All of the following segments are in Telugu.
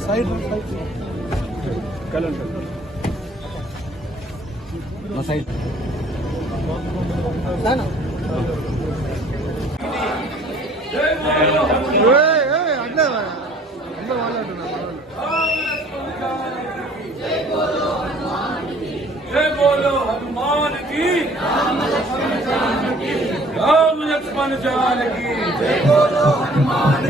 సైడ్ సైడ్ అట్లే అందరూ వాళ్ళు అంటున్నారు लक्ष्मण जान की जय बोलो हनुमान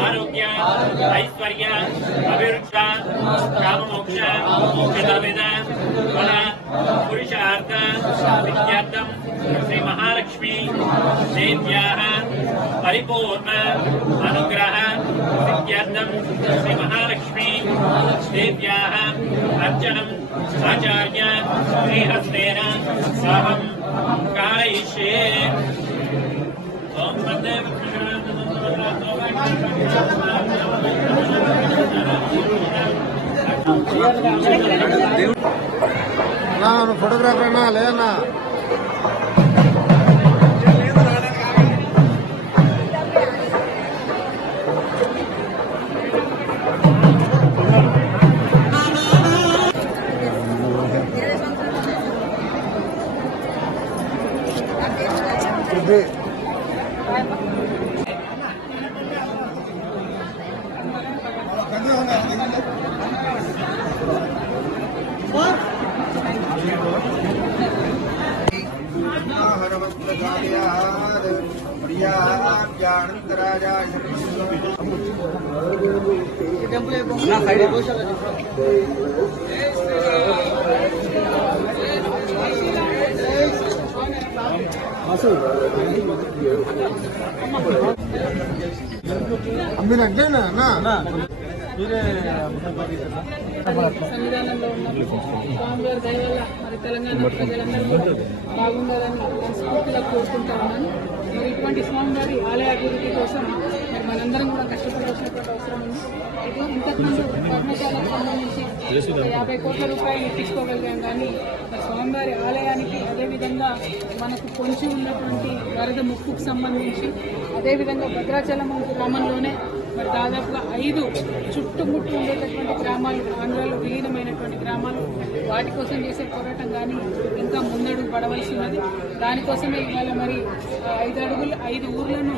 ಆರೋಗ್ಯ ಐಶ್ವರ್ಯ ಅಭಿವೃದ್ಧ ಕಾಮಮೋಕ್ಷ ಕ್ಷೇತ್ರವೇದ ಬಲ ಪುರುಷಾರ್ಥ ವಿದ್ಯಾರ್ಥಂ ಶ್ರೀ ಮಹಾಲಕ್ಷ್ಮಿ ದೇವ್ಯಾ ಪರಿಪೂರ್ಣ ಅನುಗ್ರಹ ವಿದ್ಯಾರ್ಥಂ ಶ್ರೀ ಮಹಾಲಕ್ಷ್ಮಿ ದೇವ್ಯಾ ಅರ್ಚನಂ ಆಚಾರ್ಯ ಶ್ರೀಹಸ್ತೇನ ಸಾಹಂ कारयिष्ये ओम वंदे అన్నా ఫోటోగ్రాఫర్ అన్నా లేదన్నా. ఇది అమ్మినట్టేనా అన్నా సంవిధానంలో ఉన్న స్వామివారి దయ వల్ల మరి తెలంగాణ ప్రజలందరూ కూడా బాగుండాలని మనస్ఫూర్తిగా కోరుకుంటా ఉన్నాను మరి ఇటువంటి ఇటువంటి స్వామివారి ఆలయ అభివృద్ధి కోసం మరి మనందరం కూడా కష్టపడాల్సినటువంటి అవసరం ఉంది. ఇది ఇంతకుముందు ధర్మశాలకు సంబంధించి ఒక యాభై కోట్ల రూపాయలు ఇప్పించుకోగలిగాం కానీ స్వామివారి ఆలయానికి అదేవిధంగా మనకు పొంచి ఉన్నటువంటి వరద ముప్పుకు సంబంధించి అదేవిధంగా భద్రాచలం గ్రామంలోనే మరి దాదాపుగా ఐదు చుట్టుముట్టు ఉండేటటువంటి గ్రామాలు ఆంధ్రాలో విలీనమైనటువంటి గ్రామాలు వాటి కోసం చేసే పోరాటం కానీ ఇంకా ముందడుగు పడవలసి ఉన్నది దానికోసమే ఇవాళ మరి ఐదు అడుగులు ఐదు ఊర్లను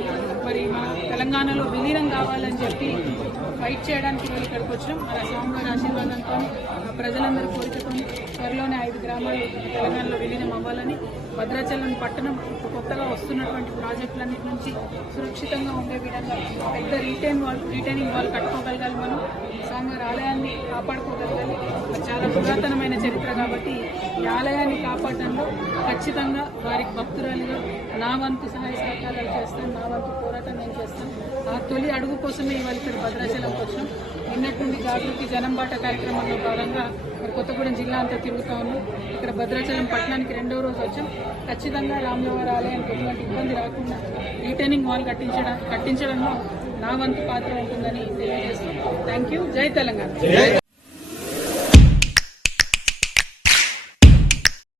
మరి మన తెలంగాణలో విలీనం కావాలని చెప్పి ఫైట్ చేయడానికి వెళ్ళి ఇక్కడికి వచ్చినాం. మన స్వామివారి ఆశీర్వాదంతో ప్రజలందరూ కోరికతో త్వరలోనే ఐదు గ్రామాలు తెలంగాణలో విలీనం అవ్వాలని భద్రాచలం పట్టణం కొత్తగా వస్తున్నటువంటి ప్రాజెక్టులన్నిటి నుంచి సురక్షితంగా ఉండే విధంగా పెద్ద రీటైన్ వాల్ రీటైనింగ్ వాళ్ళు కట్టుకోగలగాలి మనం. కాపాడుకోగలగాలి చాలా పురాతనమైన చరిత్ర కాబట్టి ఈ ఆలయాన్ని కాపాడడంలో ఖచ్చితంగా వారికి భక్తురాలుగా నా వంతు సహాయ సహకారాలు చేస్తాను నా వంతు పోరాటం నేను చేస్తాను. ఆ తొలి అడుగు కోసమే ఇవాళ ఇక్కడ భద్రాచలంకి వచ్చినాం నిన్నటి నుండి జాగృతి జనంబాట కార్యక్రమంలో భాగంగా మరి కొత్తగూడెం జిల్లా అంతా తిరుగుతా ఉన్నాం. ఇక్కడ భద్రాచలం పట్టణానికి రెండవ రోజు వచ్చాం. ఖచ్చితంగా రామలవారి ఆలయానికి ఎటువంటి ఇబ్బంది రాకుండా రిటైనింగ్ వాల్ కట్టించడం కట్టించడంలో నా వంతు పాత్ర ఉంటుందని తెలియజేస్తాం థ్యాంక్ యూ జై తెలంగాణ.